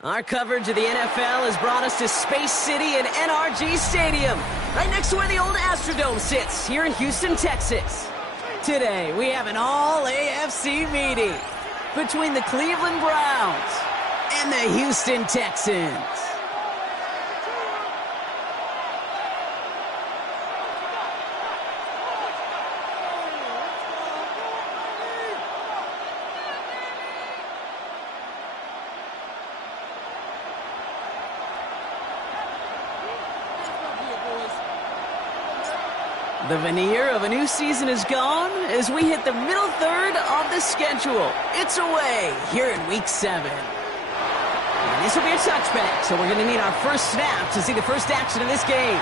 Our coverage of the NFL has brought us to Space City and NRG Stadium, right next to where the old Astrodome sits, here in Houston, Texas. Today, we have an all-AFC meeting between the Cleveland Browns and the Houston Texans. The veneer of a new season is gone as we hit the middle third of the schedule. It's away here in Week 7. And this will be a touchback, so we're going to need our first snap to see the first action of this game.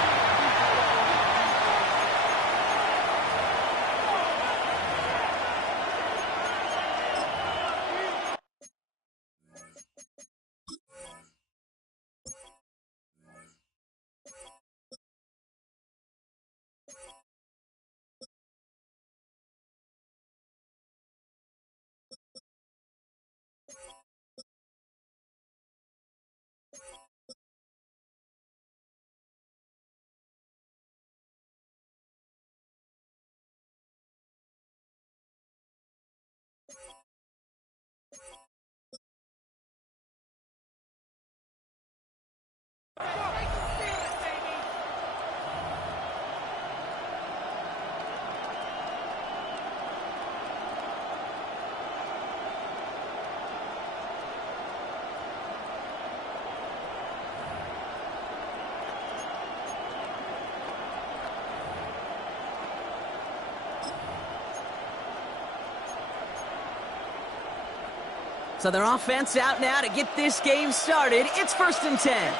So their offense out now to get this game started. It's 1st and 10.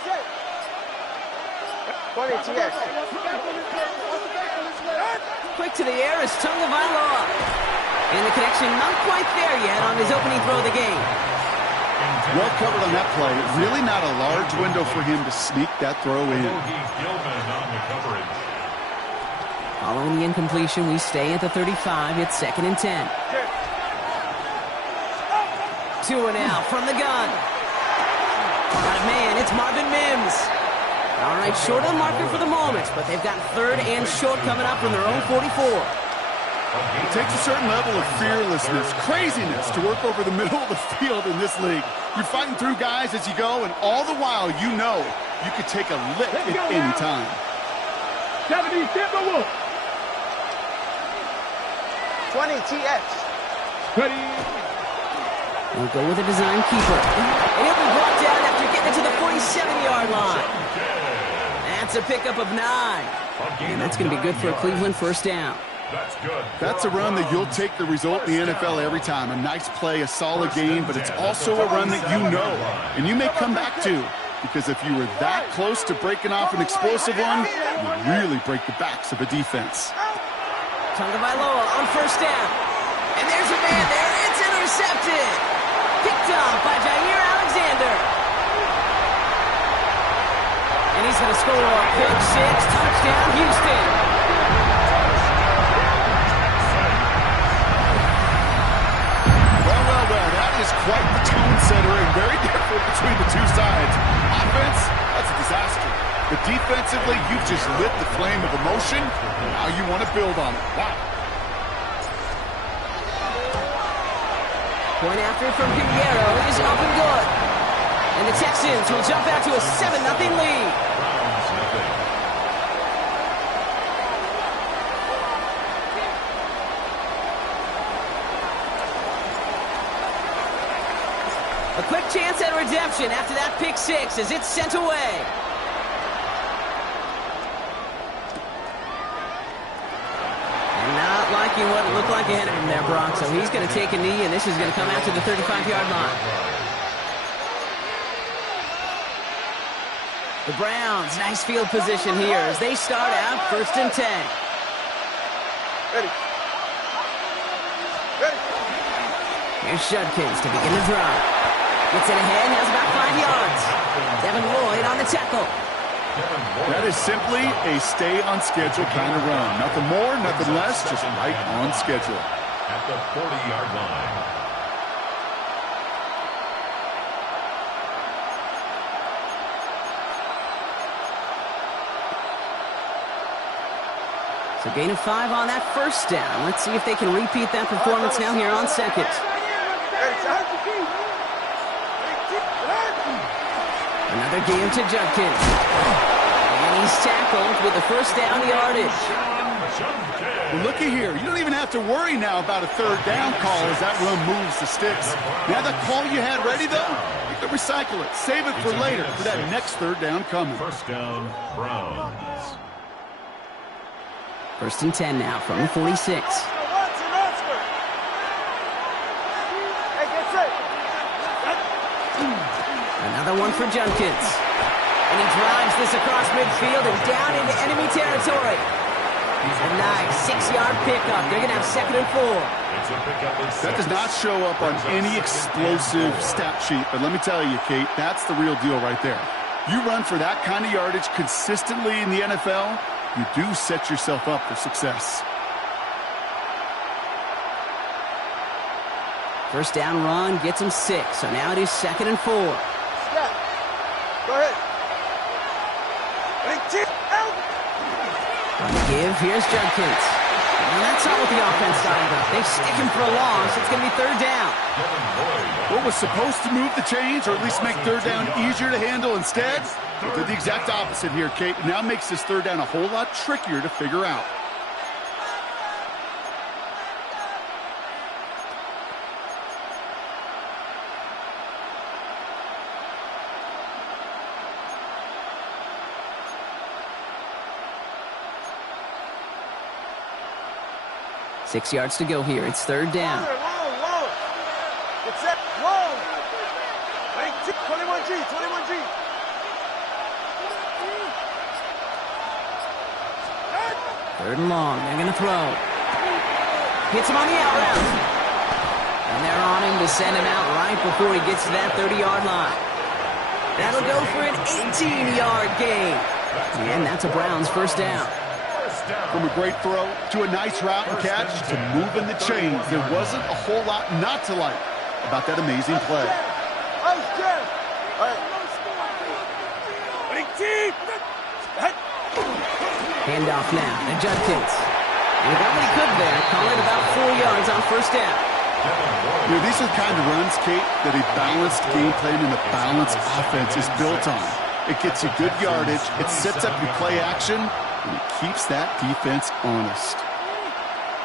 Quick to the air is Tagovailoa. And the connection not quite there yet on his opening throw of the game. Well covered on that play. Really not a large window for him to sneak that throw in. Following the incompletion, we stay at the 35. It's 2nd and 10. 2 and out from the gun. Got a man, it's Marvin Mims. All right, short of the marker for the moment, but they've got 3rd and short coming up from their own 44. It takes a certain level of fearlessness, craziness to work over the middle of the field in this league. You're fighting through guys as you go, and all the while you know you could take a lick at any time. 70, 20 TX. Ready. We'll go with a design keeper. And he'll be brought down after getting it to the 47-yard line. That's a pickup of 9. And that's going to be good for a Cleveland 1st down. That's a run that you'll take the result in the NFL every time. A nice play, a solid game, but it's also a run that you know. And you may come back to, because if you were that close to breaking off an explosive one, you really break the backs of a defense. Tagovailoa on 1st down. And there's a man there. It's intercepted. Picked off by Jair Alexander. he's going to score. Pick six, touchdown, Houston. Well, that is quite the tone setter and very different between the two sides. Offense, that's a disaster. But defensively, you've just lit the flame of emotion. Now you want to build on it. Wow. Point after from Pinheiro is up and good. And the Texans will jump out to a 7-0 lead. A quick chance at redemption after that pick six as it's sent away. And not liking what it looked like ahead of him there, Brock. So he's going to take a knee, and this is going to come out to the 35-yard line. The Browns, nice field position here as they start out 1st and 10. Ready. Ready. Here's Judkins to begin the drive. Gets it ahead, has about 5 yards. Devin Lloyd on the tackle. That is simply a stay-on-schedule kind of run. Nothing more, nothing less, just right on schedule. At the 40-yard line. So gain of 5 on that first down. Let's see if they can repeat that performance now here on second. Another game to Judkins. And he's tackled with the first down yardage. Well, looky here. You don't even have to worry now about a third down call as that run moves the sticks. Now that call you had ready, though, you can recycle it. Save it for later for that next third down coming. First down, Browns. 1st and 10 now from the 46. Another one for Judkins. And he drives this across midfield and down into enemy territory. A nice 6-yard pickup. They're going to have 2nd and 4. That does not show up on any explosive stat sheet. But let me tell you, Kate, that's the real deal right there. You run for that kind of yardage consistently in the NFL, you do set yourself up for success. First down run gets him 6. So now it is 2nd and 4. Go ahead. On the give, here's Judkins. And that's not what the offense started up. They stick him for a loss. It's going to be 3rd down. What was supposed to move the chains, or at least make 3rd down easier to handle instead, they did the exact opposite here, Kate. It now makes this 3rd down a whole lot trickier to figure out. Six yards to go here. It's 3rd down. Long. It's set. Long. 21G. 21G. Third and long. They're going to throw. Hits him on the out route. And they're on him to send him out right before he gets to that 30-yard line. That'll go for an 18-yard gain. And that's a Browns first down. From a great throw to a nice route and catch to moving the chains, there wasn't a whole lot not to like about that amazing play. Handoff now to Judkins. And he got what he could there. Call it about 4 yards on first down. You know, these are the kind of runs, Kate, that a balanced game plan and a balanced offense is built on. It gets you good yardage, it sets up your play action, and it keeps that defense honest.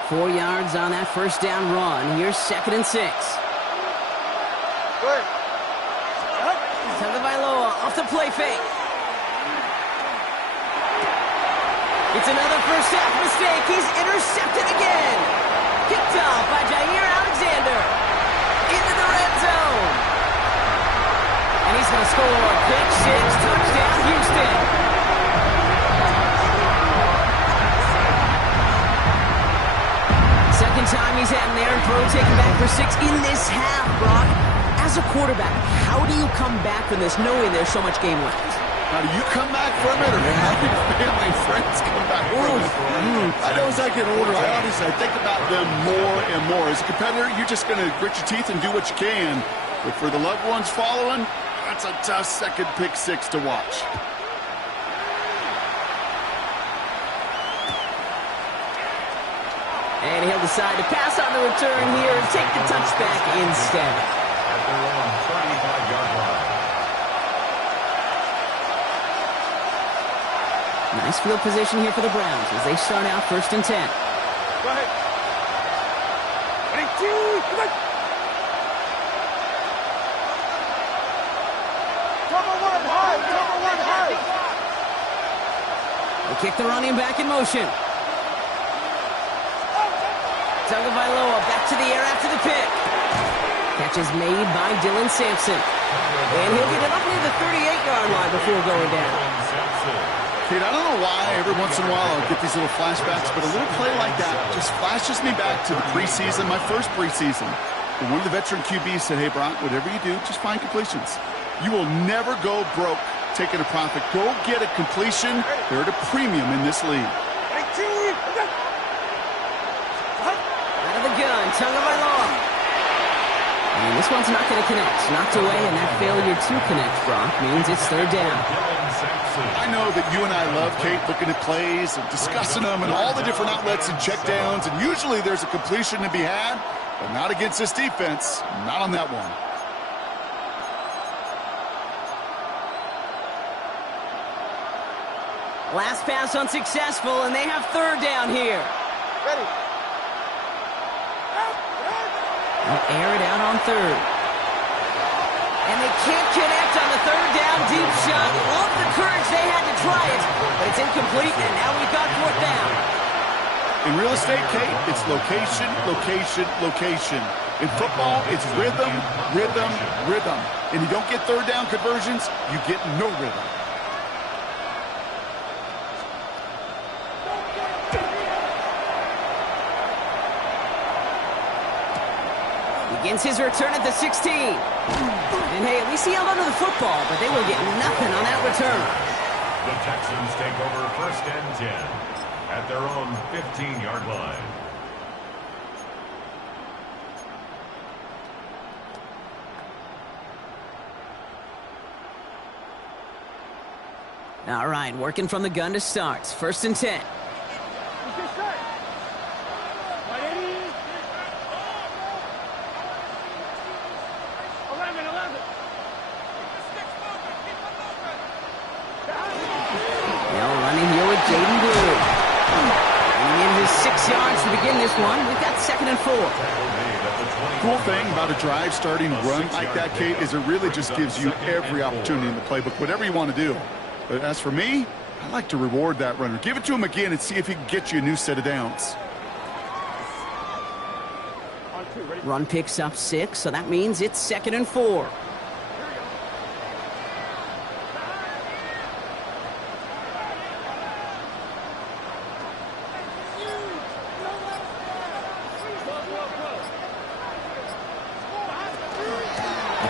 4 yards on that first down run. Here's 2nd and 6. Good. Tagovailoa off the play fake. It's another first half mistake. He's intercepted again. Picked off by Jair Alexander. Into the red zone. And he's going to score. Pick six, touchdown, Houston. Second time he's had an air and throw taken back for 6 in this half, Brock. As a quarterback, how do you come back from this knowing there's so much game left? Now, do you come back from it, or have your family and friends come back from it? I know as I get older, I think about them more and more. As a competitor, you're just going to grit your teeth and do what you can. But for the loved ones following, that's a tough second pick six to watch. And he'll decide to pass on the return here and take the touchback instead. At their own 35-yard line. Nice field position here for the Browns as they start out 1st and 10. Go ahead. Ready, two, come on. Cover one high. They kick the running back in motion. Tagovailoa back to the air after the pick. Catch is made by Dylan Sampson. And he'll get it up near the 38-yard line before going down. Kate, I don't know why every once in a while I'll get these little flashbacks, but a little play like that just flashes me back to the preseason, my first preseason. And one of the veteran QBs said, hey, Brock, whatever you do, just find completions. You will never go broke taking a profit. Go get a completion. They're at a premium in this league. Out of the gun, Tagovailoa. And this one's not going to connect. Knocked away, and that failure to connect, Brock, means it's 3rd down. I know that you and I love, Kate, looking at plays and discussing them and all the different outlets and checkdowns, and usually there's a completion to be had, but not against this defense. Not on that one. Last pass unsuccessful, and they have 3rd down here. Ready. They'll air it out on 3rd. And they can't connect on the 3rd down deep shot. Love the courage they had to try it, but it's incomplete, and now we've got 4th down. In real estate, Kate, it's location, location, location. In football, it's rhythm, rhythm, rhythm. And you don't get 3rd down conversions, you get no rhythm. Begins his return at the 16. And hey, at least he held onto the football, but they will get nothing on that return. The Texans take over 1st and 10 at their own 15-yard line. All right, working from the gun to start. 1st and 10. This one, we've got 2nd and 4. Cool thing about a drive starting run like that, Kate, is it really just gives you every opportunity in the playbook, whatever you want to do. But as for me, I like to reward that runner. Give it to him again and see if he can get you a new set of downs. Run picks up 6, so that means it's 2nd and 4.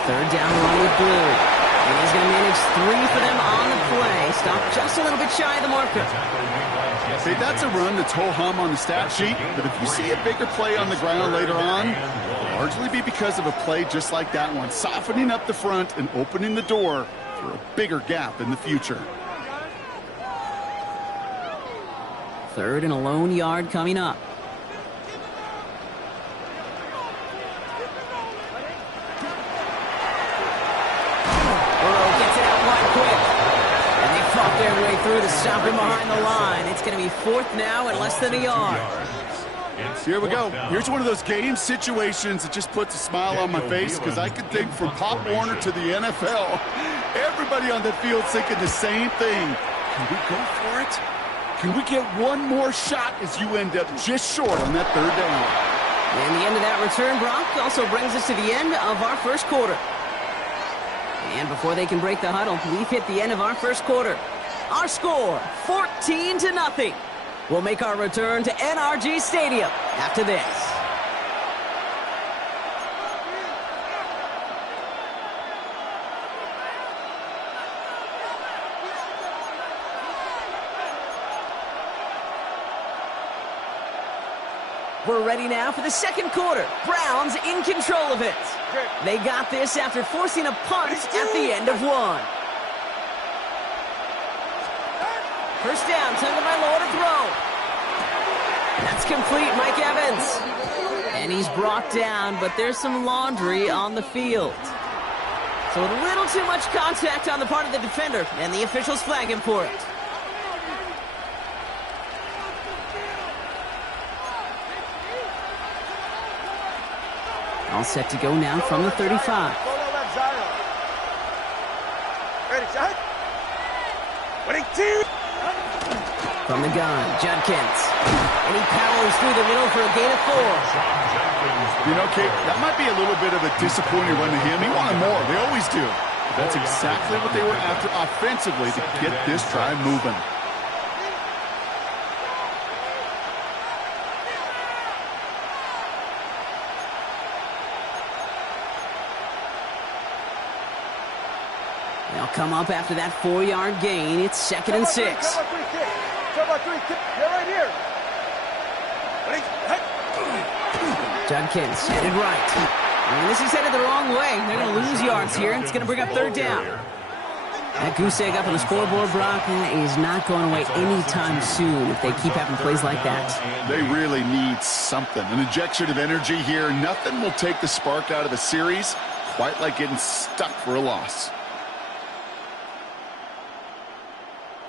Third down run with Blue. And he's going to manage 3 for them on the play. Stop just a little bit shy of the marker. See, that's a run that's ho-hum on the stat sheet, but if you see a bigger play on the ground later on, it'll largely be because of a play just like that one, softening up the front and opening the door for a bigger gap in the future. 3rd and a lone yard coming up. Their way through to stop him behind the line. It's going to be 4th now and less than a yard. Here we go. Here's one of those game situations that just puts a smile on my face because I can think from Pop Warner to the NFL. Everybody on the field thinking the same thing. Can we go for it? Can we get one more shot as you end up just short on that 3rd down? And the end of that return, Brock, also brings us to the end of our 1st quarter. And before they can break the huddle, we've hit the end of our 1st quarter. Our score, 14-0. We'll make our return to NRG Stadium after this. We're ready now for the second quarter. Browns in control of it. They got this after forcing a punt at the end of one. First down, Tagovailoa to throw. That's complete, Mike Evans. And he's brought down, but there's some laundry on the field. So a little too much contact on the part of the defender, and the officials flag him for it. All set to go now from the 35. Ready, shot. Winning team. From the gun, Judkins. And he powers through the middle for a gain of 4. You know, Kate, that might be a little bit of a disappointing run to him. He wanted more. They always do. But that's exactly what they were after offensively to get this drive moving. They'll come up after that 4-yard gain. It's 2nd and 6. Right here. Judkins headed right. And this is headed the wrong way. They're going to lose yards here. It's going to bring up 3rd down. That goose egg up on the scoreboard, Brock, is not going away anytime soon if they keep having plays like that. They really need something. An injection of energy here. Nothing will take the spark out of a series quite like getting stuck for a loss.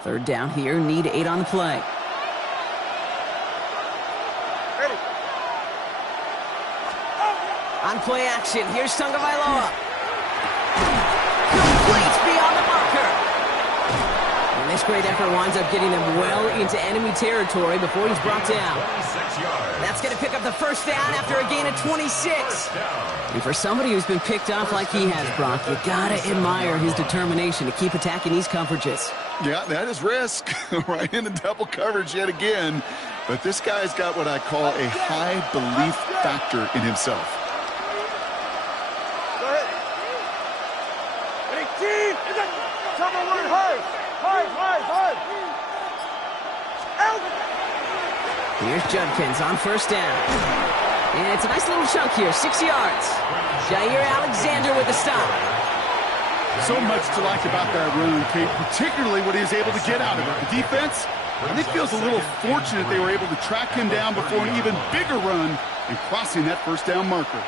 3rd down here. Need 8 on the play. Ready. On play action, here's Tagovailoa. Complete beyond the marker. And this great effort winds up getting them well into enemy territory before he's brought down. That's going to pick up the 1st down after a gain of 26. And for somebody who's been picked off like he has, Brock, you got to admire his determination to keep attacking these coverages. Yeah, that is risk. Right into double coverage yet again. But this guy's got what I call a high belief factor in himself. Go ahead. Winning team. Tell me word high. High. Out. Here's Judkins on 1st down. And it's a nice little chunk here, 6 yards. Jair Alexander with the stop. So much to like about that run, Kate, particularly what he was able to get out of it. The defense, I think, feels a little fortunate they were able to track him down before an even bigger run and crossing that 1st down marker.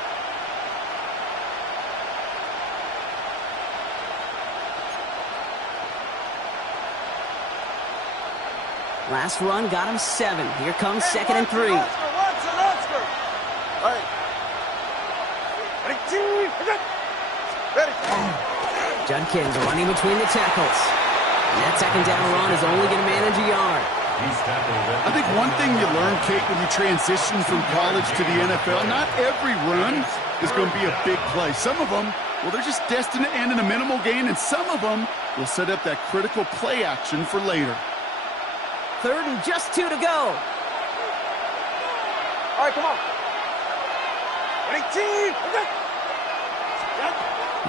Last run got him 7. Here comes 2nd and 3. Oscar. All right. Winning team. Ready. Judkins running between the tackles. And that 2nd down run is only going to manage a yard. I think one thing you learn, Kate, when you transition from college to the NFL, not every run is going to be a big play. Some of them, well, they're just destined to end in a minimal gain, and some of them will set up that critical play action for later. 3rd and just 2 to go. All right, come on. Winning team.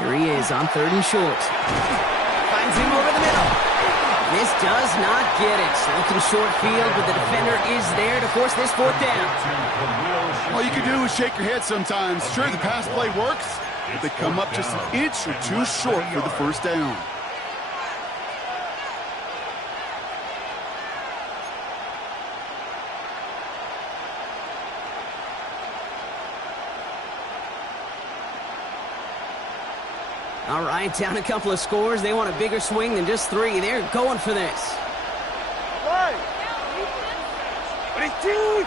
Here he is on 3rd and short. Finds him over the middle. This does not get it. Looking short field, but the defender is there to force this 4th down. All you can do is shake your head sometimes. Sure, the pass play works, but they come up just an inch or 2 short for the 1st down. All right, down a couple of scores. They want a bigger swing than just 3. They're going for this. Right. Winning team.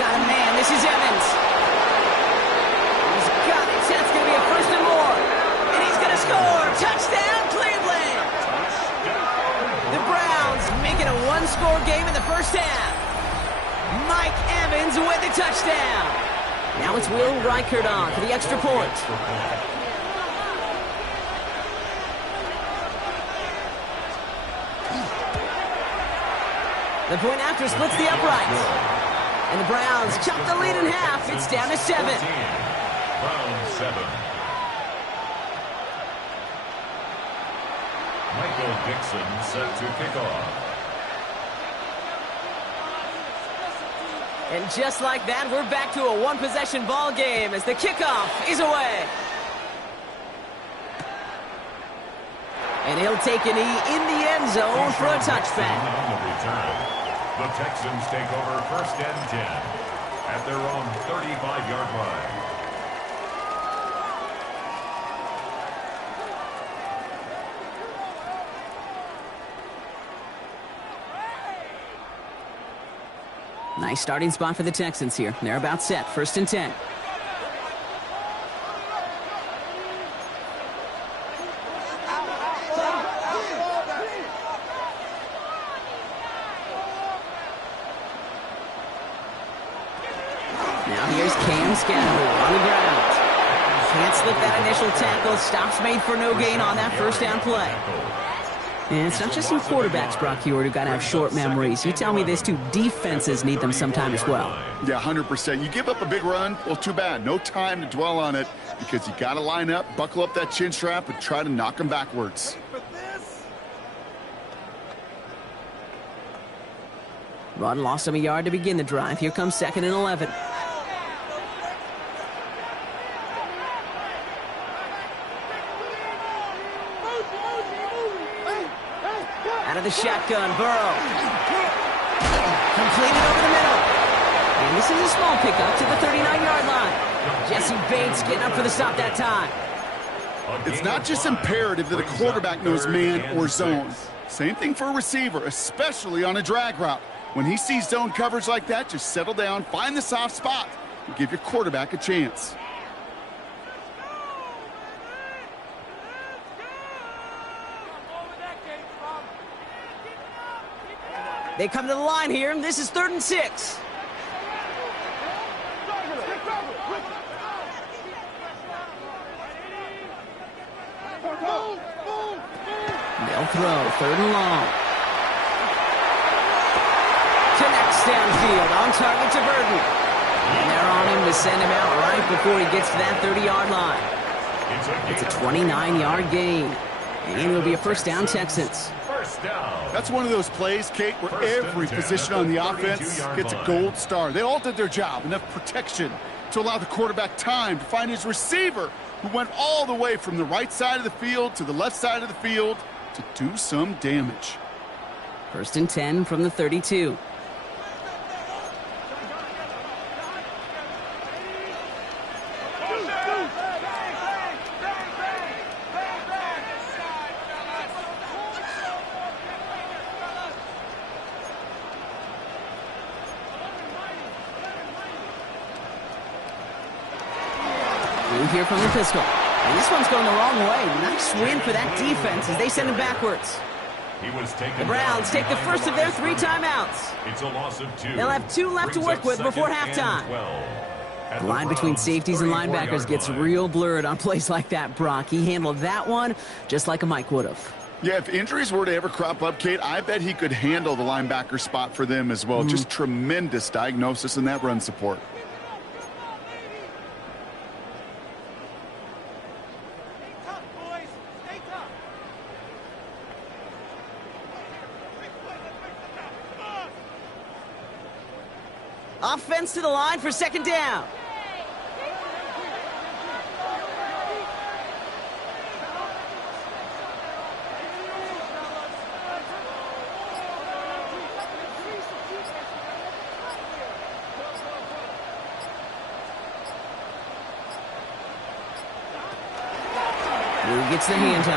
Got a man. This is Evans. He's got it. That's going to be a 1st and more. And he's going to score. Touchdown, Cleveland. The Browns making a 1-score game in the 1st half. Mike Evans with the touchdown. Now it's Will Reichert on for the extra point. The point after splits the uprights. And the Browns chop the lead in half. It's down to 7. Browns 7. Mike Michael Dixon set to kick off. And just like that, we're back to a one-possession ball game as the kickoff is away. And he'll take a knee in the end zone for a touchback. On the return, the Texans take over 1st and 10 at their own 35-yard line. Nice starting spot for the Texans here. They're about set. 1st and 10. Now here's Cam Scatterwood on the ground. Can't slip that initial tackle. Stops made for no gain on that 1st down play. And it's not just some quarterbacks, Brock Huard, who got to have short memories. You tell me this too, defenses need them sometime as well. Yeah, 100%. You give up a big run, well, too bad. No time to dwell on it because you got to line up, buckle up that chin strap, and try to knock them backwards. Run lost him a yard to begin the drive. Here comes 2nd and 11. Out of the shotgun, Burrow. Completed over the middle. And this is a small pickup to the 39-yard line. Jesse Bates getting up for the stop that time. It's not just imperative that a quarterback knows man or zone. Same thing for a receiver, especially on a drag route. When he sees zone coverage like that, just settle down, find the soft spot, and give your quarterback a chance. They come to the line here, and this is 3rd and 6. They'll throw, 3rd and long. Connects downfield, on target to Burton. And they're on him to send him out right before he gets to that 30-yard line. It's a 29-yard gain. And it'll be a 1st down, Texans. That's one of those plays, Kate, where every position on the offense gets a gold star. They all did their job, enough protection to allow the quarterback time to find his receiver, who went all the way from the right side of the field to the left side of the field to do some damage. 1st and 10 from the 32. Here from the pistol. And this one's going the wrong way. Nice win for that defense as they send him backwards. The Browns take the first of their 3 timeouts. It's a loss of 2. They'll have 2 left to work with before halftime. The line between safeties and linebackers gets real blurred on plays like that, Brock. He handled that one just like a Mike would have. Yeah, if injuries were to ever crop up, Kate, I bet he could handle the linebacker spot for them as well. Just tremendous diagnosis in that run support. Offense to the line for 2nd down. Blue gets the handoff.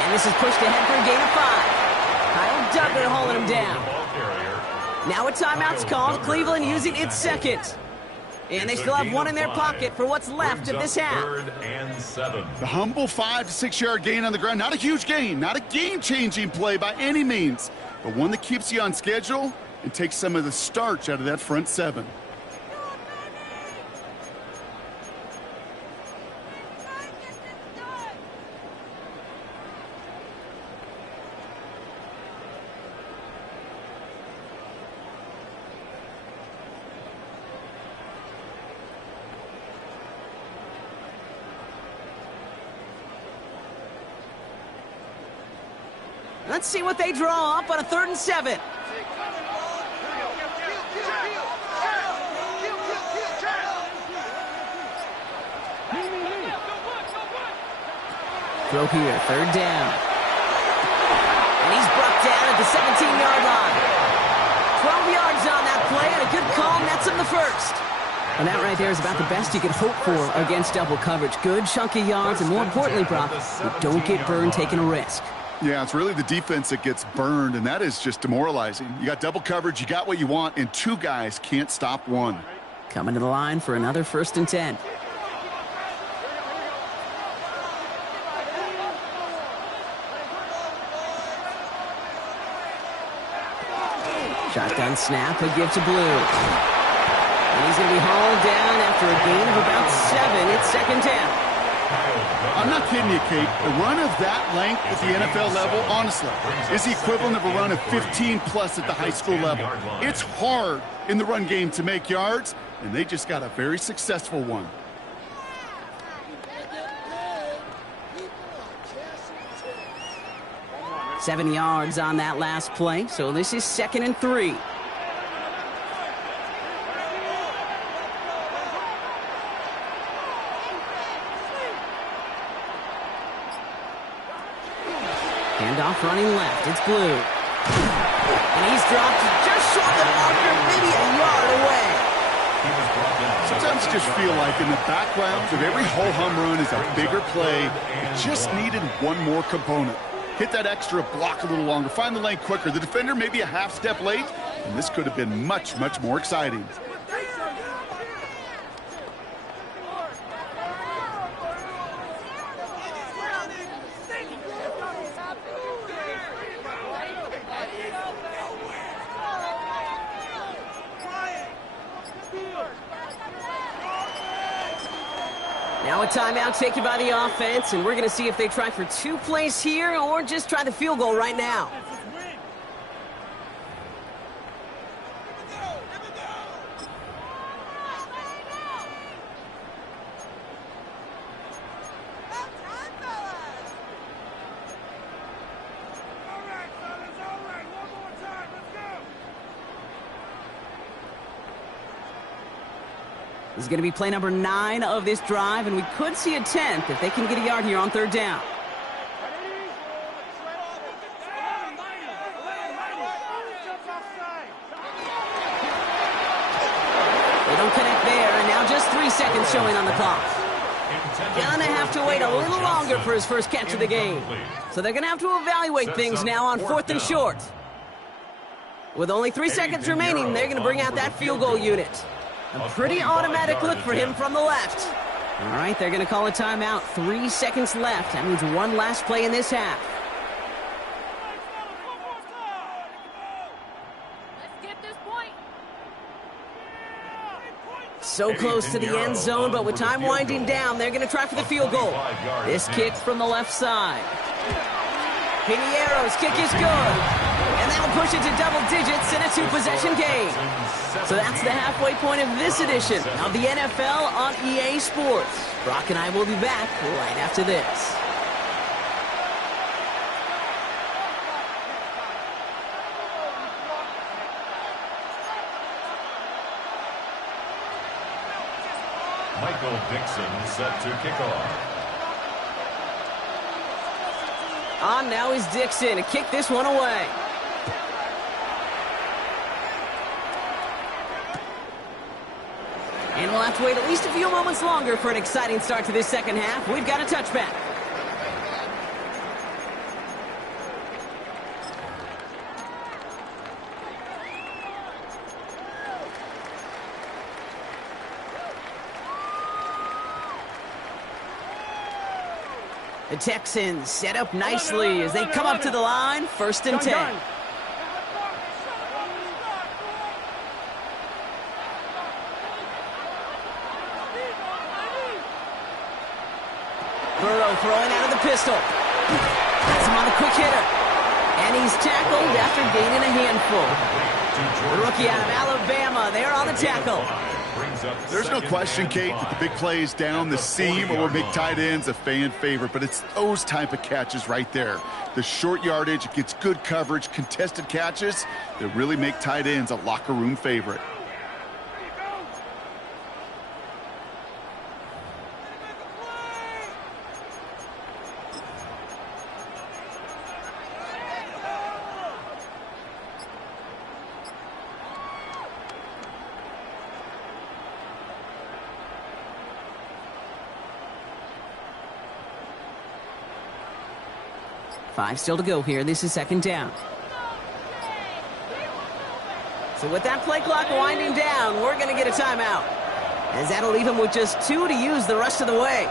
And this is pushed ahead for a gain of 5. Kyle Duggar holding him down. Now a timeout's called. Cleveland using its 2nd. And they still have 1 in their pocket for what's left of this half. 3rd and 7. The humble 5 to 6 yard gain on the ground. Not a huge gain, not a game-changing play by any means, but one that keeps you on schedule and takes some of the starch out of that front 7. Let's see what they draw up on a 3rd and 7. Throw here, 3rd down. And he's brought down at the 17-yard line. 12 yards on that play, and a good call nets him the first. And that right there is about the best you could hope for against double coverage. Good chunky yards, and more importantly, Brock, you don't get burned taking a risk. Yeah, it's really the defense that gets burned, and that is just demoralizing. You got double coverage, you got what you want, and 2 guys can't stop one. Coming to the line for another 1st and 10. Shotgun snap, a give to Blue. And he's going to be hauled down after a gain of about 7. It's 2nd down. I'm not kidding you, Kate. A run of that length at the NFL level, honestly, is the equivalent of a run of 15-plus at the high school level. It's hard in the run game to make yards, and they just got a very successful one. Seven yards on that last play, so this is 2nd and 3. Handoff running left. It's Blue. And he's dropped just short of the marker, maybe a yard away. Sometimes you just feel like in the background of every ho-hum run is a bigger play. It just needed one more component. Hit that extra block a little longer. Find the lane quicker. The defender maybe a half step late, and this could have been much, much more exciting. Now a timeout taken by the offense, and we're going to see if they try for 2 plays here or just try the field goal right now. This is going to be play number 9 of this drive, and we could see a 10th if they can get a yard here on 3rd down. They don't connect there, and now just 3 seconds showing on the clock. Gonna have to wait a little longer for his first catch of the game. So they're going to have to evaluate things now on 4th and short. With only 3 seconds remaining, they're going to bring out that field goal unit. A pretty automatic look for him from the left. All right, they're going to call a timeout. 3 seconds left. That means one last play in this half. Let's get this point. So close to the end zone, but with time winding down, they're going to try for the field goal. This kick from the left side. Piniero's kick is good. And that'll push it to double digits in a 2-possession game. So that's the halfway point of this edition of the NFL on EA Sports. Brock and I will be back right after this. Michael Dixon set to kick off. On now is Dixon to kick this one away. And we'll have to wait at least a few moments longer for an exciting start to this second half. We've got a touchback. The Texans set up nicely as they come up to the line. 1st and 10. Burrow throwing out of the pistol. That's him on the quick hitter. And he's tackled after gaining a handful. The rookie out of Alabama there on the tackle. brings up There's no question, Kate, that the big plays down the seam will make tight ends a fan favorite, but it's those type of catches right there. The short yardage, it gets good coverage, contested catches that really make tight ends a locker room favorite. Five still to go here. This is second down. So with that play clock winding down, we're going to get a timeout, as that'll leave him with just 2 to use the rest of the way.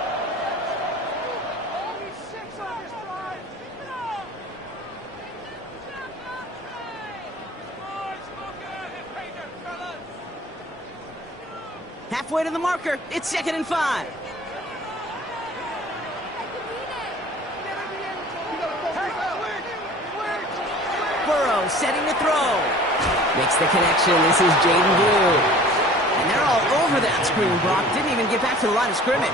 Halfway to the marker. It's second and 5. Burrow setting the throw. Makes the connection. This is Jaden Blue. And they're all over that screen, Brock. Didn't even get back to the line of scrimmage.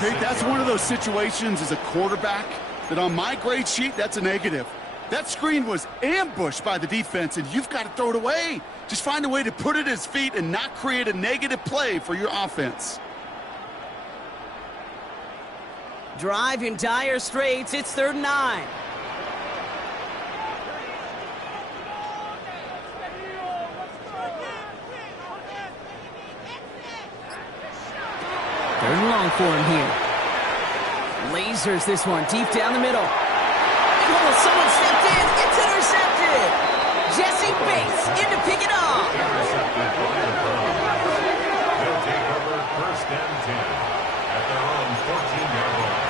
Kate, that's one of those situations as a quarterback that on my grade sheet, that's a negative. That screen was ambushed by the defense, and you've got to throw it away. Just find a way to put it at his feet and not create a negative play for your offense. Drive in dire straits. It's 3rd and 9. Third and long for him here. Lasers this one deep down the middle. Oh, someone stepped in. It's intercepted. Jesse Bates in to pick it off. They'll take over 1st and 10 at their own 14-yard line.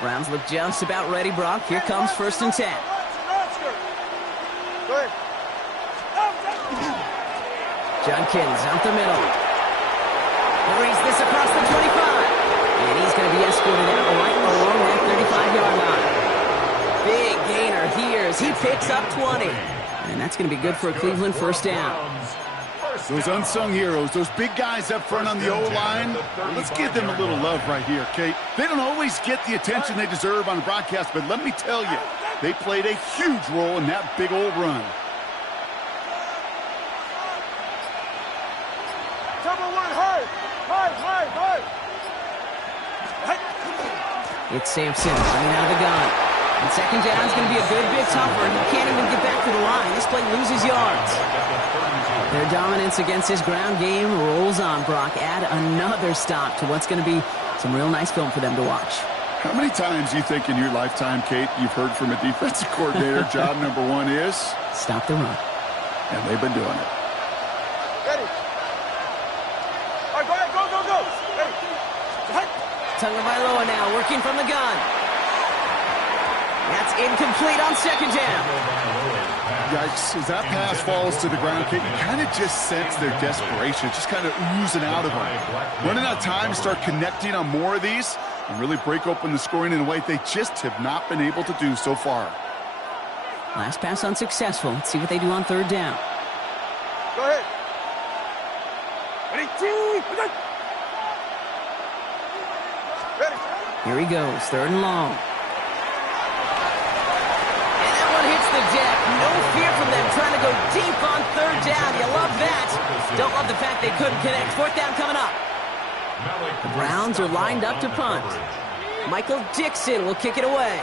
Browns look just about ready, Brock. Here comes 1st and 10. Junkins out the middle. Carries this across the 25. And he's going to be escorted out right along that 35-yard line. Big gainer here as he picks up 20. And that's going to be good for a Cleveland 1st down. Those unsung heroes, those big guys up front on the O-line, let's give them a little love right here, Kate. They don't always get the attention they deserve on the broadcast, but let me tell you, they played a huge role in that big old run. It's Sampson running out of the gun. And second down is going to be a good big tougher. He can't even get back to the line. This play loses yards. Their dominance against his ground game rolls on, Brock. Add another stop to what's going to be some real nice film for them to watch. How many times do you think in your lifetime, Kate, you've heard from a defensive coordinator, job number 1 is? Stop the run. And they've been doing it. Ready. All right, go ahead, go. Ready. Tagovailoa now working from the gun. That's incomplete on second down. Yikes, as that pass falls to the ground, Kate, you kind of just sense their desperation, just kind of oozing out of them. Running out of time to start connecting on more of these and really break open the scoring in a way they just have not been able to do so far. Last pass unsuccessful. Let's see what they do on 3rd down. Go ahead. Ready, 2, ready. Here he goes, 3rd and long. And that one hits the deck. No fear from them trying to go deep on 3rd down. You love that. Don't love the fact they couldn't connect. 4th down coming up. The Browns are lined up to punt. Michael Dixon will kick it away.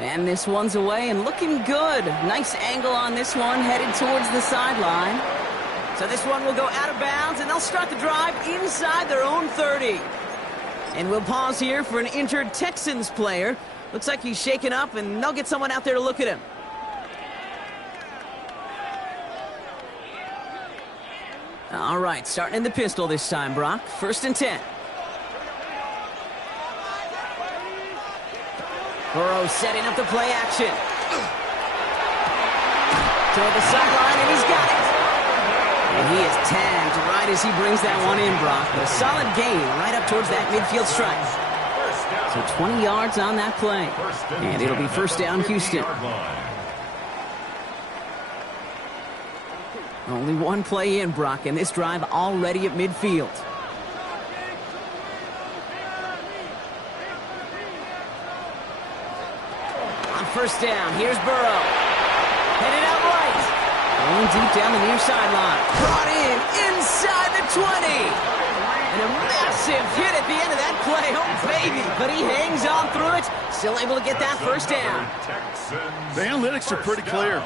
And this one's away and looking good. Nice angle on this one, headed towards the sideline. So this one will go out of bounds, and they'll start the drive inside their own 30. And we'll pause here for an injured Texans player. Looks like he's shaken up, and they'll get someone out there to look at him. All right, starting in the pistol this time, Brock. 1st and 10. Burrow setting up the play action. Toward the sideline, and he's got it. And he is tagged right as he brings that one in, Brock. But a solid gain right up towards that midfield stripe. So 20 yards on that play. And it'll be first down, Houston. Only one play in, Brock, and this drive already at midfield. On first down, here's Burrow. Headed out right. Going deep down the near sideline. Brought in inside the 20. And a massive hit at the end of that play. Oh, baby. But he hangs on through it. Still able to get that first down. The analytics are pretty clear.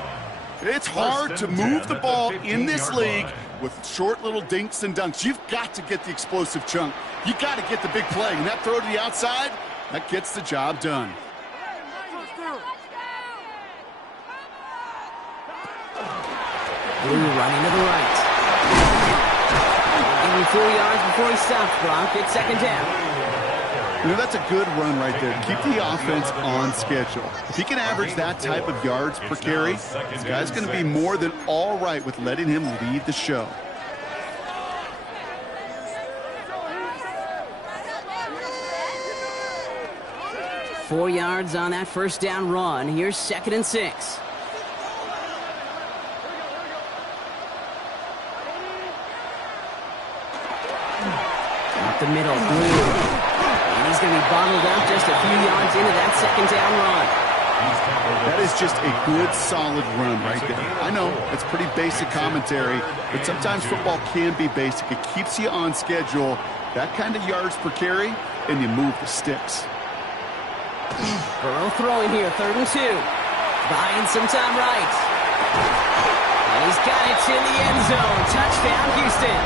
It's hard to move the ball in this league with short little dinks and dunks. You've got to get the explosive chunk. You got to get the big play. And that throw to the outside, that gets the job done. Blue running to the right. Giving 4 yards before he stops, Brock. It's second down. You know, that's a good run right there. Keep the offense on schedule. If he can average that type of yards per carry, this guy's going to be more than all right with letting him lead the show. Four yards on that first down run. Here's second and 6. Up the middle, Blue. And he's going to be bottled up just a few yards into that second down run. That is just a good, solid run right there. I know, it's pretty basic commentary, but sometimes football can be basic. It keeps you on schedule, that kind of yards per carry, and you move the sticks. Burrow throwing here, 3rd and 2. Buying some time right. And he's got it in the end zone. Touchdown, Houston.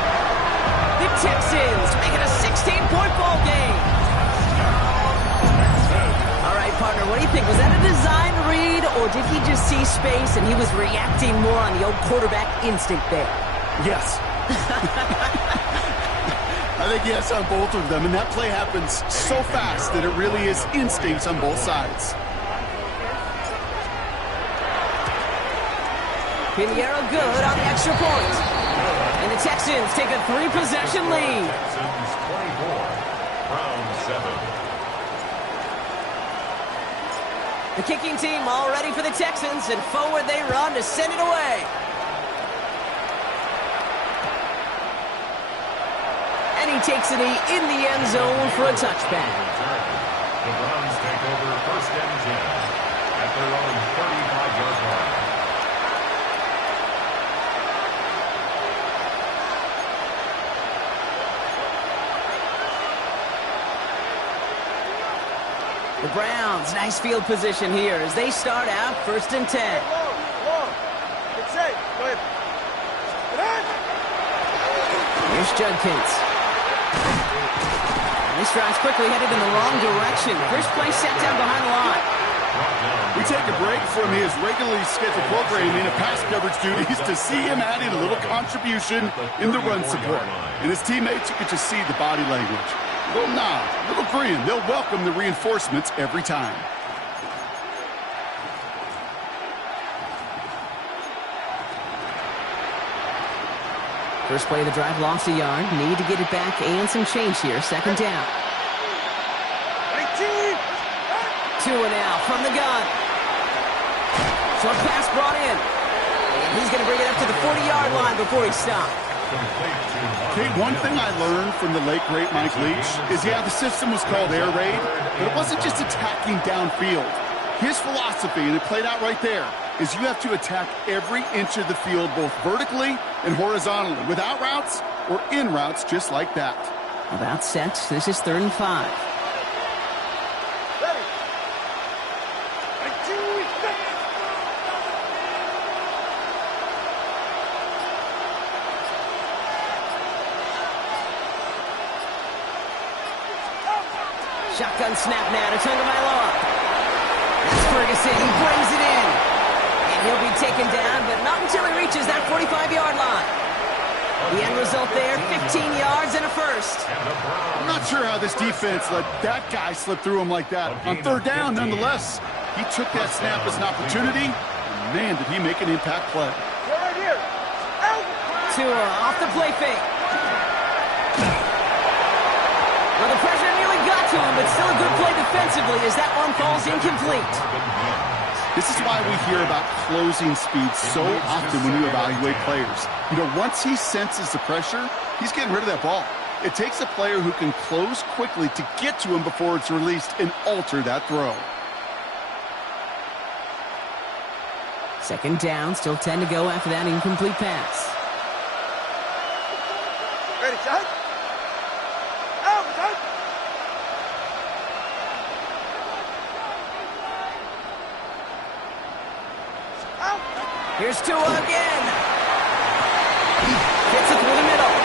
The Texans make it a 16-point ball game. All right, partner, what do you think? Was that a design read, or did he just see space and he was reacting more on the old quarterback instinct there? Yes. I think yes on both of them, and that play happens so fast that it really is instincts on both sides. Pinheiro good on the extra point. And the Texans take a 3-possession lead. Texans 24, Brown 7. The kicking team all ready for the Texans, and forward they run to send it away. And he takes it in the end zone for a touchback. The Browns take over first and 10 at their own 35-yard line. The Browns, nice field position here as they start out first and 10. Get safe. Go ahead. Here's Judkins. And this drive's quickly headed in the wrong direction. First play set down behind the line. We take a break from his regularly scheduled programming of pass coverage duties to see him add in a little contribution in the run support. And his teammates, you can just see the body language. A little nod, a little grin. They'll welcome the reinforcements every time. First play of the drive, lost a yard. Need to get it back and some change here. Second down. 2 and out from the gun. Short pass brought in. And he's going to bring it up to the 40-yard line before he stopped. Okay, one thing I learned from the late, great Mike Leach is, yeah, the system was called air raid, but it wasn't just attacking downfield. His philosophy, and it played out right there, is you have to attack every inch of the field, both vertically and horizontally, without routes or in routes just like that. About set. This is 3rd and 5. Shotgun snap now to Tagovailoa. That's Ferguson. He brings it in. And he'll be taken down, but not until he reaches that 45-yard line. The end result there, 15 yards and a first. I'm not sure how this defense let that guy slip through him like that. On 3rd down, nonetheless, he took that snap as an opportunity, and man, did he make an impact play. You're right here. Out. Tua off the play fake. Well, the pressure nearly got to him, but still a good play defensively as that one falls incomplete. This is why we hear about closing speed so often when you evaluate players. You know, once he senses the pressure, he's getting rid of that ball. It takes a player who can close quickly to get to him before it's released and alter that throw. Second down, still 10 to go after that incomplete pass. Ready, son? Out, son. Out. Here's Tua again. Gets it through the middle.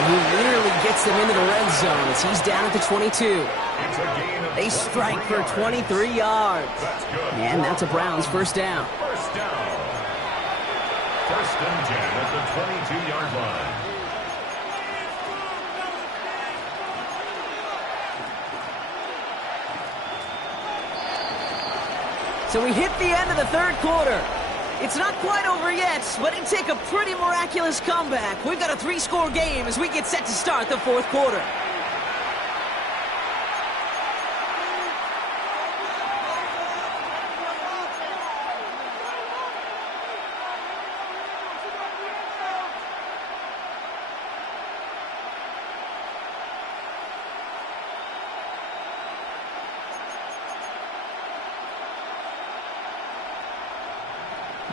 And he literally gets them into the red zone as he's down at the 22. They strike for 23 yards. And that's a Browns first down. First down. First and 10 at the 22-yard line. So we hit the end of the third quarter. It's not quite over yet, but it'd take a pretty miraculous comeback. We've got a 3-score game as we get set to start the fourth quarter.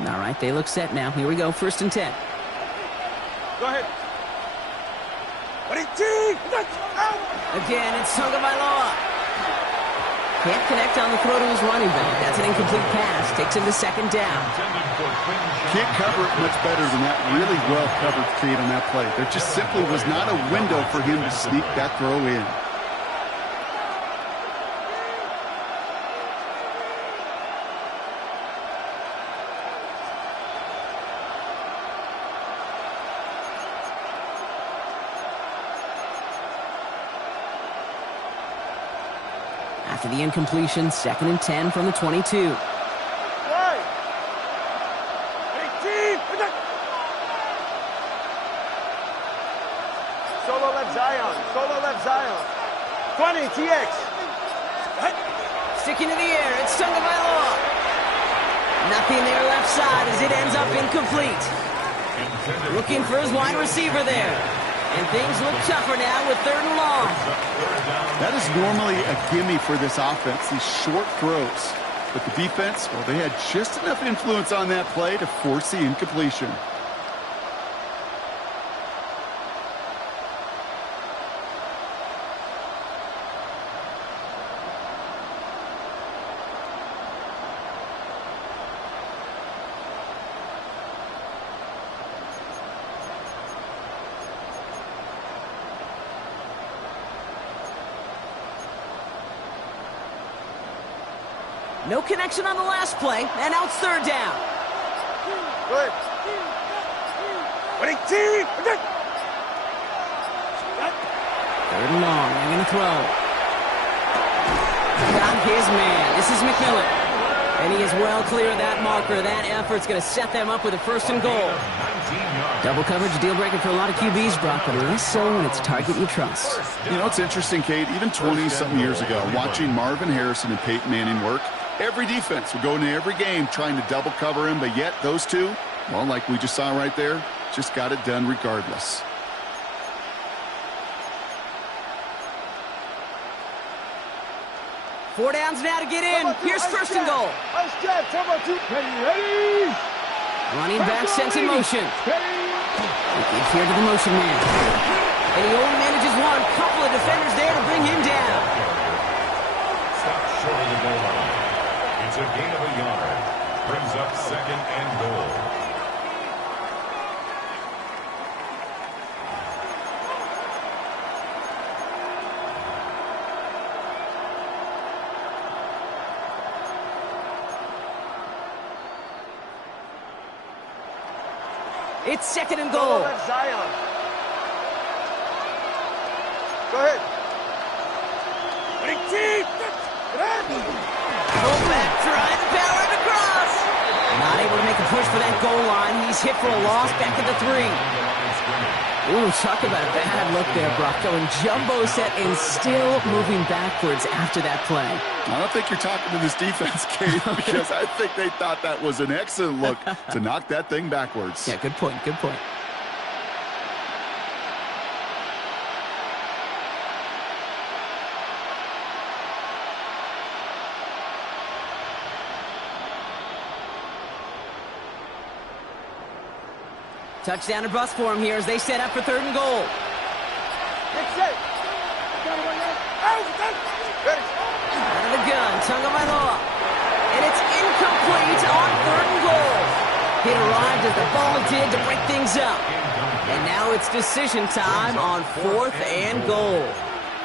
All right, they look set now. Here we go, first and 10. Go ahead. Ready, team. Out. Again, it's Tagovailoa. Can't connect on the throw to his running back. That's an incomplete pass. Takes him to second down. Can't cover it much better than that really well-covered feed on that play. There just simply was not a window for him to sneak that throw in. After the incompletion, second and 10 from the 22. Right. Ready, team. Solo left Zion. Solo left Zion. 20, TX. Sticking to the air, it's Tagovailoa. Nothing there left side as it ends up incomplete. Looking for his wide receiver there. And things look tougher now with third and long. That is normally a gimme for this offense, these short throws. But the defense, well, they had just enough influence on that play to force the incompletion. No connection on the last play, and now it's third down. Good. Ready, team. Third and long, they're going to throw. Got his man. This is McMillan. And he is well clear of that marker. That effort's going to set them up with a first and goal. Double coverage, a deal breaker for a lot of QBs, Brock, but less so when it's a target you trust. You know, it's interesting, Kate, even 20-something years ago, watching Marvin Harrison and Peyton Manning work, every defense would go into every game trying to double cover him, but yet those two, well, like we just saw right there, just got it done regardless. Four downs now to get in. Here's first and goal. Running back sent in motion. It's here to the motion man. And he only manages one. Couple of defenders there to bring him down. Stop short of the goal line. It's a gain of a yard. Brings up second and goal. It's second and goal. Zion. Go ahead. Ready, team. Fullback trying to power it across. Not able push for that goal line. He's hit for a loss back at the 3. Ooh, talk about a bad look there, Brock. Going jumbo set and still moving backwards after that play. I don't think you're talking to this defense, Kate, because I think they thought that was an excellent look to knock that thing backwards. Yeah, good point, good point. Touchdown and bust for him here as they set up for 3rd and goal. Out of the gun, Tagovailoa. And it's incomplete on 3rd and goal. It arrived as the ball did to break things up. And now it's decision time on 4th and goal.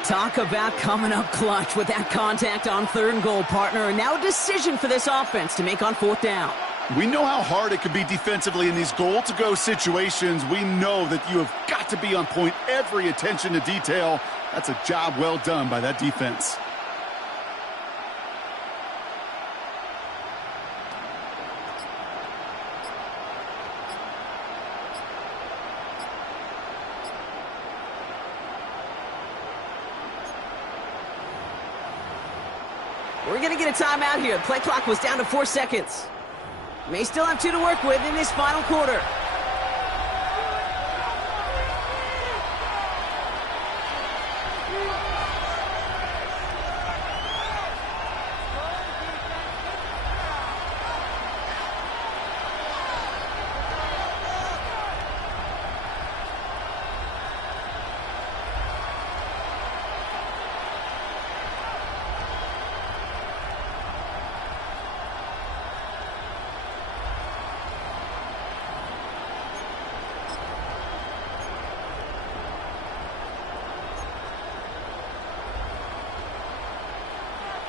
Talk about coming up clutch with that contact on 3rd and goal, partner. And now a decision for this offense to make on 4th down. We know how hard it can be defensively in these goal-to-go situations. We know that you have got to be on point, every attention to detail. That's a job well done by that defense. We're going to get a timeout here. Play clock was down to 4 seconds. May still have 2 to work with in this final quarter.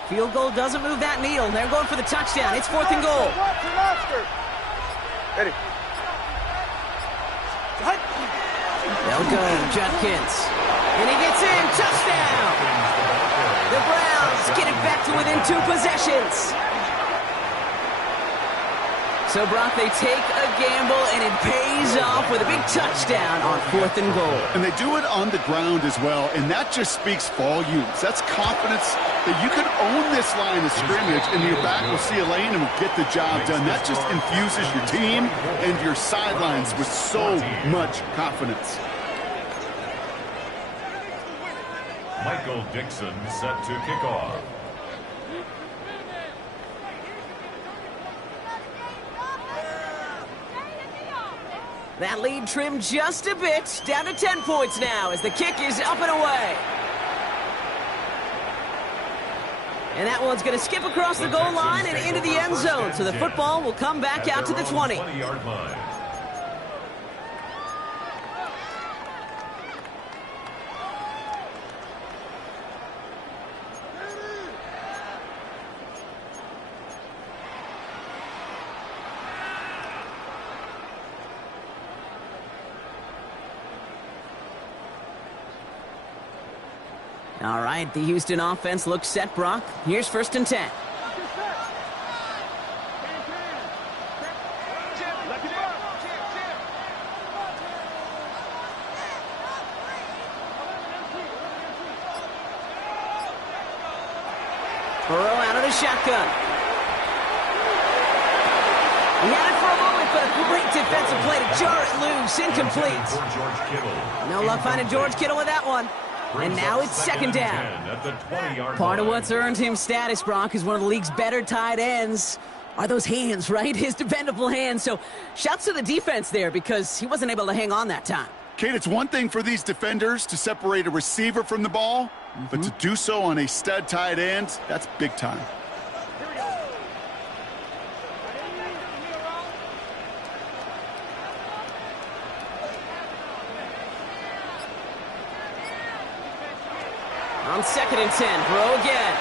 Field goal doesn't move that needle. They're going for the touchdown. It's 4th and goal. Ready. They'll go, Judkins. And he gets in. Touchdown! The Browns get it back to within 2 possessions. So, Brock, they take a gamble, and it pays off with a big touchdown on 4th and goal. And they do it on the ground as well, and that just speaks volumes. That's confidence that you can own this line of scrimmage, and your back will see a lane and will get the job done. That just infuses your team and your sidelines with so much confidence. Michael Dixon set to kick off. That lead trimmed just a bit, down to 10 points now as the kick is up and away. And that one's going to skip across the goal line and into the end zone, so the football will come back out to the 20. 20-yard line. All right, the Houston offense looks set, Brock. Here's 1st and 10. Burrow out of the shotgun. He had it for a moment, but a great defensive play to jar it loose. Incomplete. No luck finding George Kittle with that one. And now it's 2nd down. Part of what's earned him status, Brock, is one of the league's better tight ends. Are those hands, right? His dependable hands. So shouts to the defense there because he wasn't able to hang on that time. Kate, it's one thing for these defenders to separate a receiver from the ball, but to do so on a stud tight end, that's big time. On 2nd and 10, Burrow again.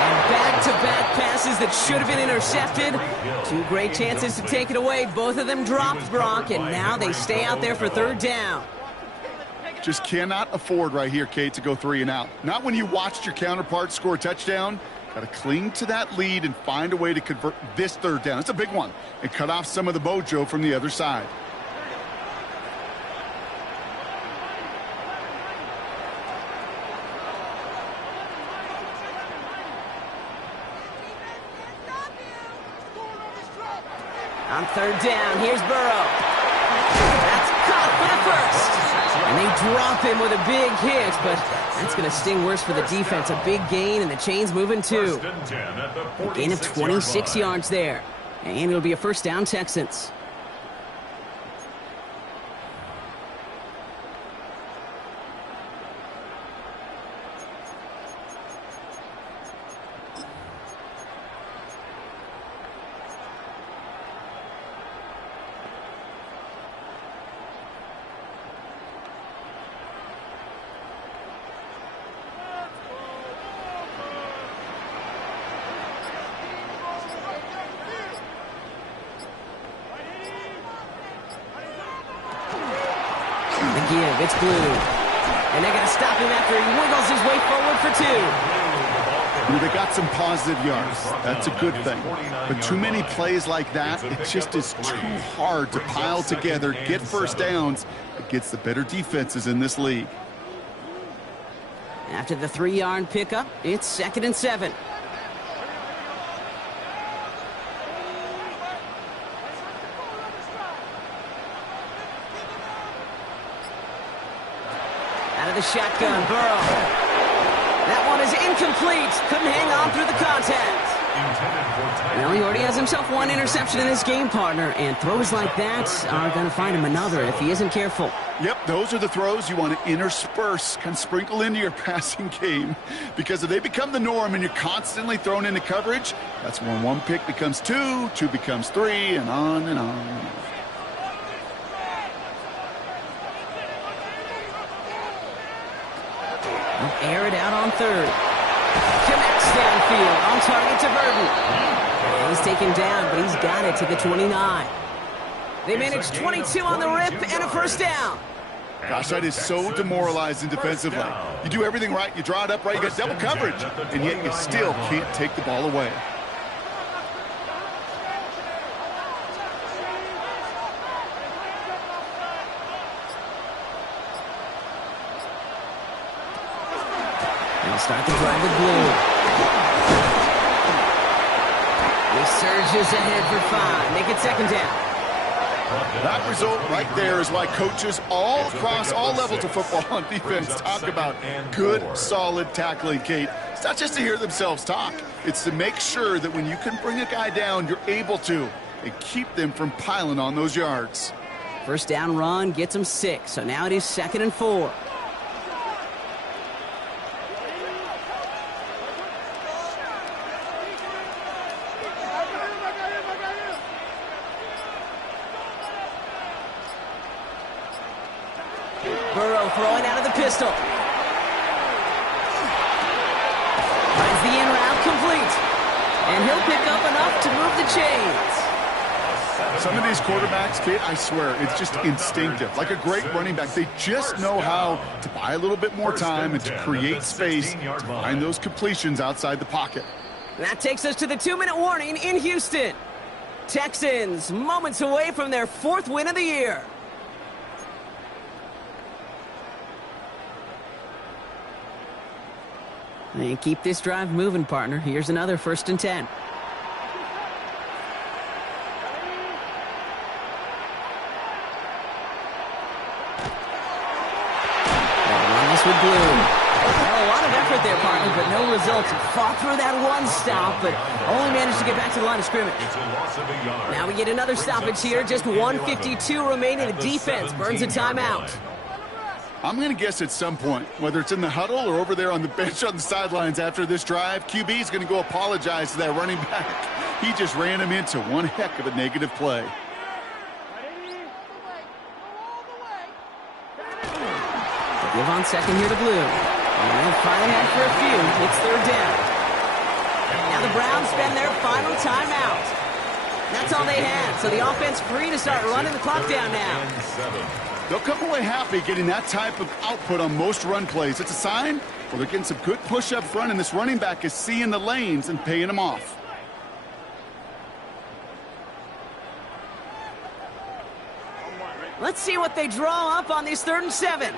And back-to-back passes that should have been intercepted. 2 great chances to take it away. Both of them dropped, Brock, and now they stay out there for 3rd down. Just cannot afford right here, Kate, to go 3 and out. Not when you watched your counterpart score a touchdown. Got to cling to that lead and find a way to convert this third down. It's a big one. And cut off some of the mojo from the other side. On third down, here's Burrow. That's caught for the first. And they drop him with a big hit, but that's going to sting worse for the defense. A big gain, and the chain's moving too. A gain of 26 yards there. And it'll be a first down, Texans. The give, it's Blue. And they got to stop him after he wiggles his way forward for 2. They got some positive yards. That's a good thing. But too many plays like that, it just is too hard to pile together, get first downs against the better defenses in this league. After the 3-yard pickup, it's 2nd and 7. Out of the shotgun, Burrow. That one is incomplete. Couldn't hang on through the contact. Well, he already has himself one interception in this game, partner, and throws like that are going to find him another if he isn't careful. Yep, those are the throws you want to intersperse, kind of sprinkle into your passing game, because if they become the norm and you're constantly thrown into coverage, that's when one pick becomes 2, 2 becomes 3, and on and on and on. Air it out on third. Connects downfield, on target to Burton. He's taken down, but he's got it to the 29. They managed 22 on the rip and a first down. Gosh, that is so demoralizing defensively. You do everything right, you draw it up right, you got double coverage, and yet you still can't take the ball away. Start the drive with Blue. He surges ahead for 5. Make it 2nd down. That result right there is why coaches all across all levels of football on defense talk about good, solid tackling, Kate. It's not just to hear themselves talk. It's to make sure that when you can bring a guy down, you're able to, and keep them from piling on those yards. First down run gets him 6, so now it is 2nd and 4. Burrow throwing out of the pistol. Finds the in route complete. And he'll pick up enough to move the chains. Some of these quarterbacks, Kate, I swear, it's just instinctive. Like a great running back, they just know how to buy a little bit more time and to create space to find those completions outside the pocket. That takes us to the 2-minute warning in Houston. Texans moments away from their 4th win of the year. And keep this drive moving, partner. Here's another 1st and 10. With Blue. Well, a lot of effort there, partner, but no results. Fought through that one stop, but only managed to get back to the line of scrimmage. Now we get another stoppage here. Just 1:52 remaining. The defense burns a timeout. I'm going to guess at some point, whether it's in the huddle or over there on the bench on the sidelines after this drive, QB is going to go apologize to that running back. He just ran him into one heck of a negative play. Give on 2nd here to Blue. And they'll fight ahead for a few. It's 3rd down. Now the Browns spend their final timeout. That's all they had. So the offense free to start running the clock down now. They'll come away happy getting that type of output on most run plays. It's a sign, well, they're getting some good push up front, and this running back is seeing the lanes and paying them off. Let's see what they draw up on these 3rd and 7.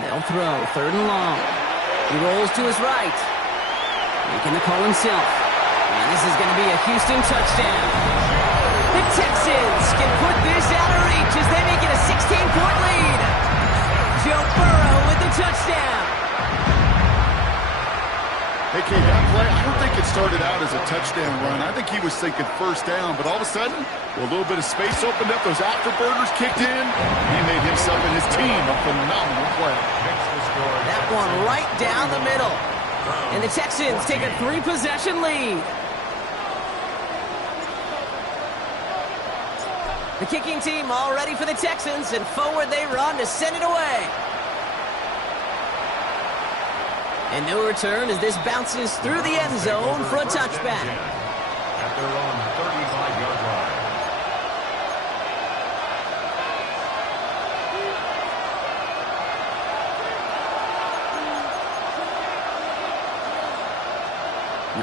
They'll throw 3rd and long. He rolls to his right, making the call himself. And this is going to be a Houston touchdown. The Texans can put this out of reach as they make it a 16-point lead. Joe Burrow with the touchdown. Hey, Kate, that play, I don't think it started out as a touchdown run. I think he was thinking 1st down, but all of a sudden, a little bit of space opened up, those afterburners kicked in. He made himself and his team a phenomenal play. That one right down the middle. And the Texans take a 3-possession lead. The kicking team all ready for the Texans, and forward they run to send it away. And no return as this bounces through the end zone for a touchback. At their own 35-yard line.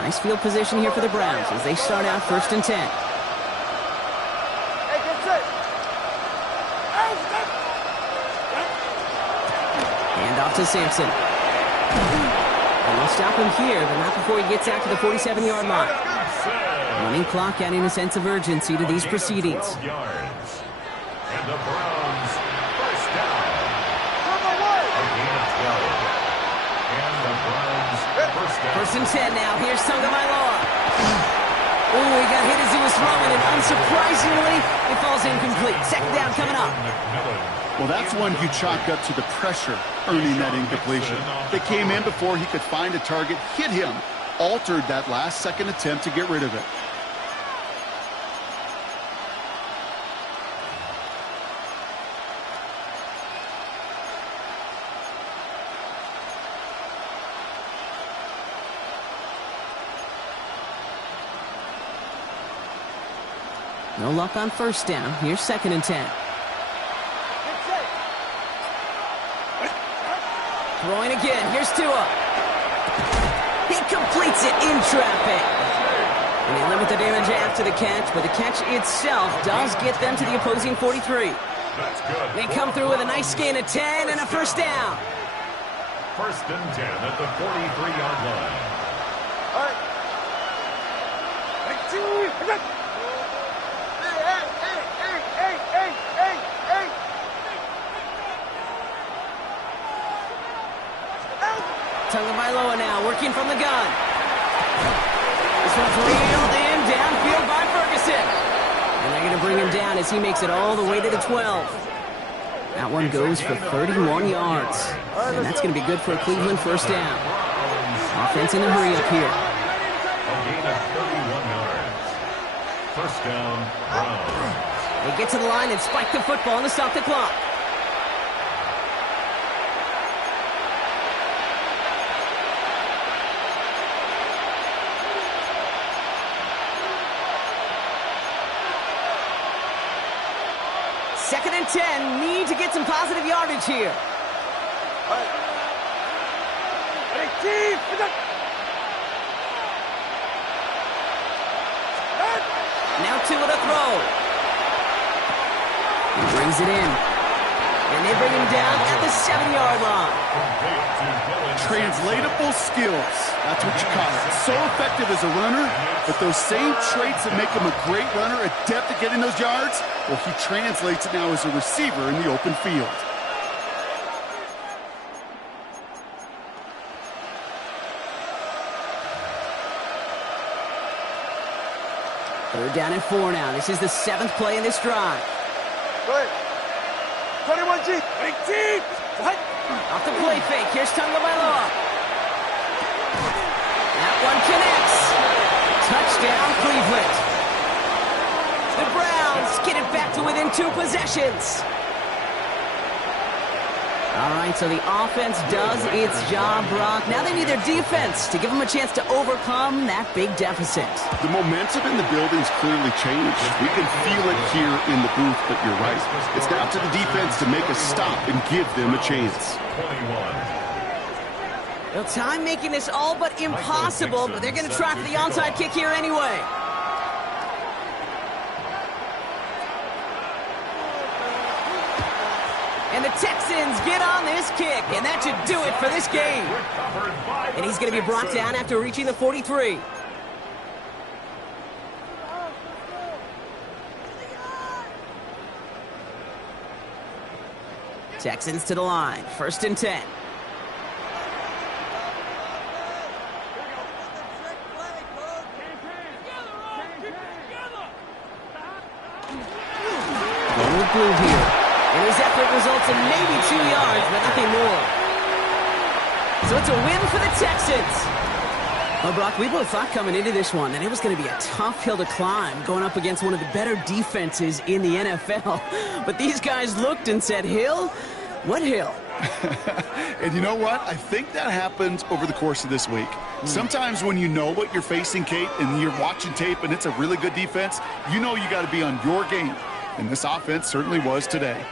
Nice field position here for the Browns as they start out 1st and 10. Hand off to Sampson. And they'll stop him here, but not before he gets out to the 47-yard line. Running clock adding a sense of urgency to these proceedings. Yards. And the Browns 1st down. Again at 12. And the Browns 1st down. 1st and 10 now. Here's Tagovailoa. Oh, he got hit as he was throwing, and unsurprisingly, it falls incomplete. 2nd down coming up. Well, that's one you chalk up to the pressure earning that incompletion. They came in before he could find a target, hit him, altered that last-second attempt to get rid of it. No luck on 1st down. Here's 2nd and 10. Throwing again. Here's Tua. He completes it in traffic. And they limit the damage after the catch, but the catch itself does get them to the opposing 43. That's good. They come through with a nice gain of 10 and a 1st down. 1st and 10 at the 43-yard line. Tagovailoa now working from the gun. This one's reeled in downfield by Ferguson. And they're going to bring him down as he makes it all the way to the 12. That one goes for 31 yards. And that's going to be good for a Cleveland 1st down. Offense in a hurry up here. A gain of 31 yards. 1st down, Browns. They get to the line and spike the football to stop the clock. Second and 10, need to get some positive yardage here. Now Tua to throw. He brings it in. And they bring him down at the 7-yard line. Translatable skills. That's what you call it. So effective as a runner, but those same traits that make him a great runner, adept at getting those yards, well, he translates it now as a receiver in the open field. They're down at 4 now. This is the 7th play in this drive. Good. 21G. 18. Off the play fake. Here's Tagovailoa. That one connects. Touchdown, Cleveland. The Browns get it back to within 2 possessions. All right, so the offense does its job, Brock. Now they need their defense to give them a chance to overcome that big deficit. The momentum in the building's clearly changed. We can feel it here in the booth, but you're right. It's now to the defense to make a stop and give them a chance. 21. Well, time making this all but impossible, but they're going to try for the onside kick here anyway. And the Texans get on this kick, and that should do it for this game. And he's going to be brought down after reaching the 43. Texans to the line, 1st and 10. Going with blue here. And his effort results in maybe 2 yards, but nothing more. So it's a win for the Texans. Well, Brock, we both thought coming into this one that it was going to be a tough hill to climb going up against one of the better defenses in the NFL. But these guys looked and said, Hill? What hill? And you know what? I think that happens over the course of this week. Sometimes when you know what you're facing, Kate, and you're watching tape and it's a really good defense, you know you got to be on your game. And this offense certainly was today.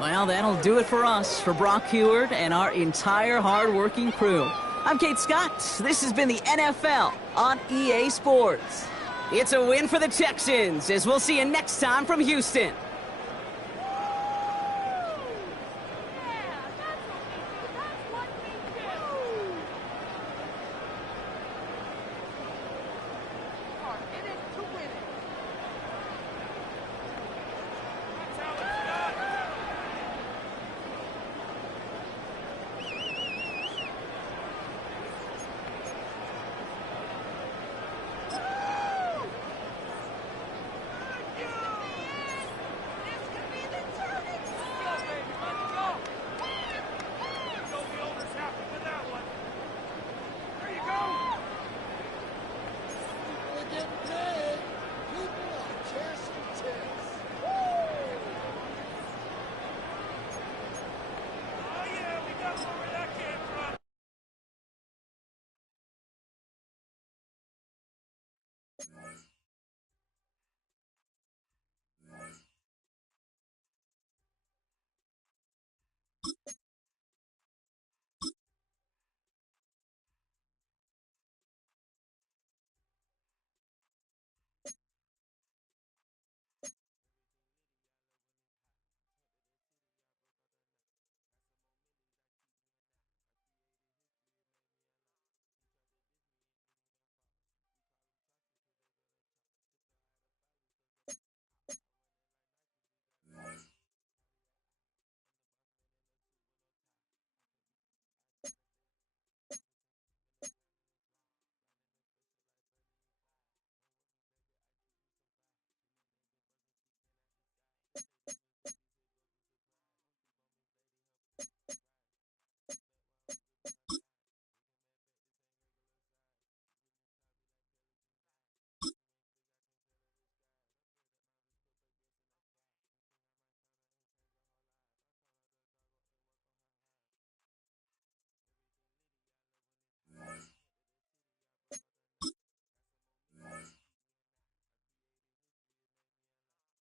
Well, that'll do it for us, for Brock Heward and our entire hard-working crew. I'm Kate Scott. This has been the NFL on EA Sports. It's a win for the Texans, as we'll see you next time from Houston.